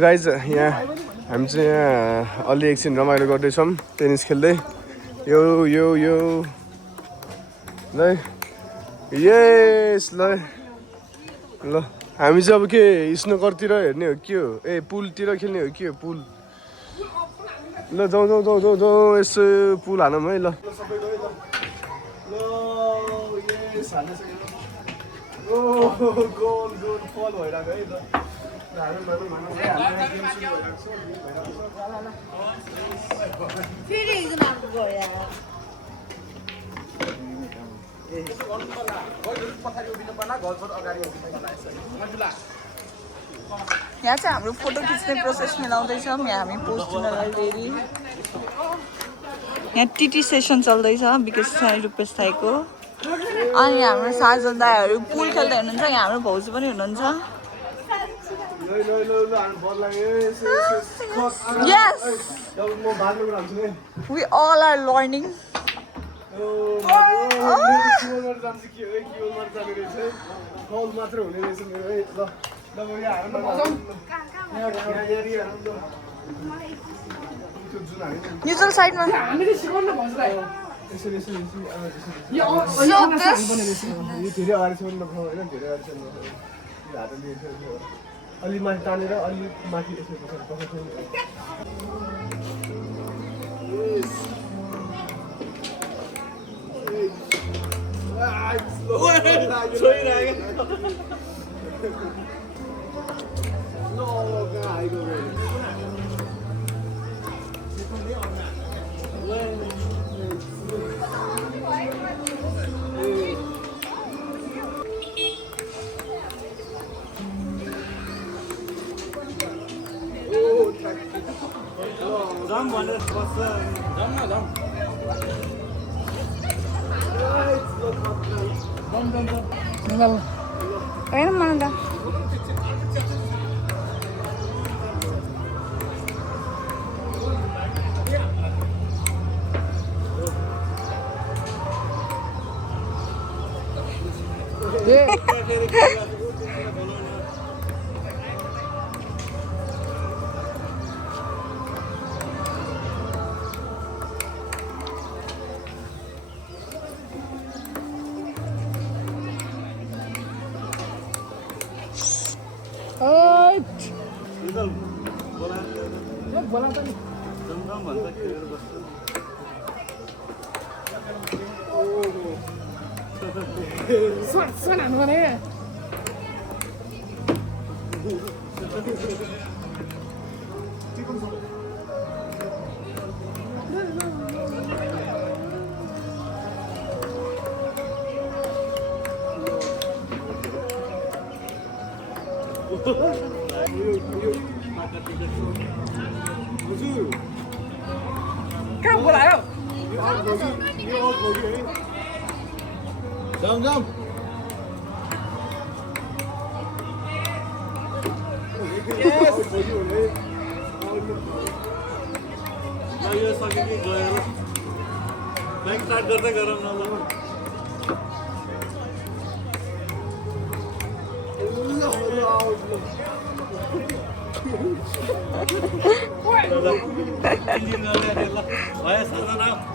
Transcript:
Guys यहाँ हामी चाहिँ यहाँ अलि एकछिन रमाइलो गर्दैछौँ टेनिस खेल्दै यो यो यो ल यस ल ल हामी चाहिँ अब के स्नोकरतिर हेर्ने हो के हो ए पुलतिर खेल्ने हो के हो पुल ल जाउँ जाउँ जाउँ जाउँ जाउँ यसो पुल हानौँ है ल फल भइरहेको है ल यहाँ चाहिँ हाम्रो फोटो खिच्ने प्रोसेस मिलाउँदैछौँ यहाँ हामी पोस्ट दिनलाई फेरि यहाँ टिटी सेसन चल्दैछ विकेश साई रुपेश साईको अनि हाम्रो साजन दाईहरू पुल खेल्दै हुनुहुन्छ यहाँ हाम्रो भाउजू पनि हुनुहुन्छ Yes! We all are learning. Neutral side man. अलि माथि तानेर अलि माथि यसो पछाडि जाम भनेर बस्छ जाम न जाम हैन मलाई त बोला त नि जमजम भन्छ खेलेर बस्छ Suan anu mana ya? Kamu bola ya? जाम जाम यो सके कि गएर ब्याङ्क स्टार्ट गर्दै गरौँ न ल भयो साधन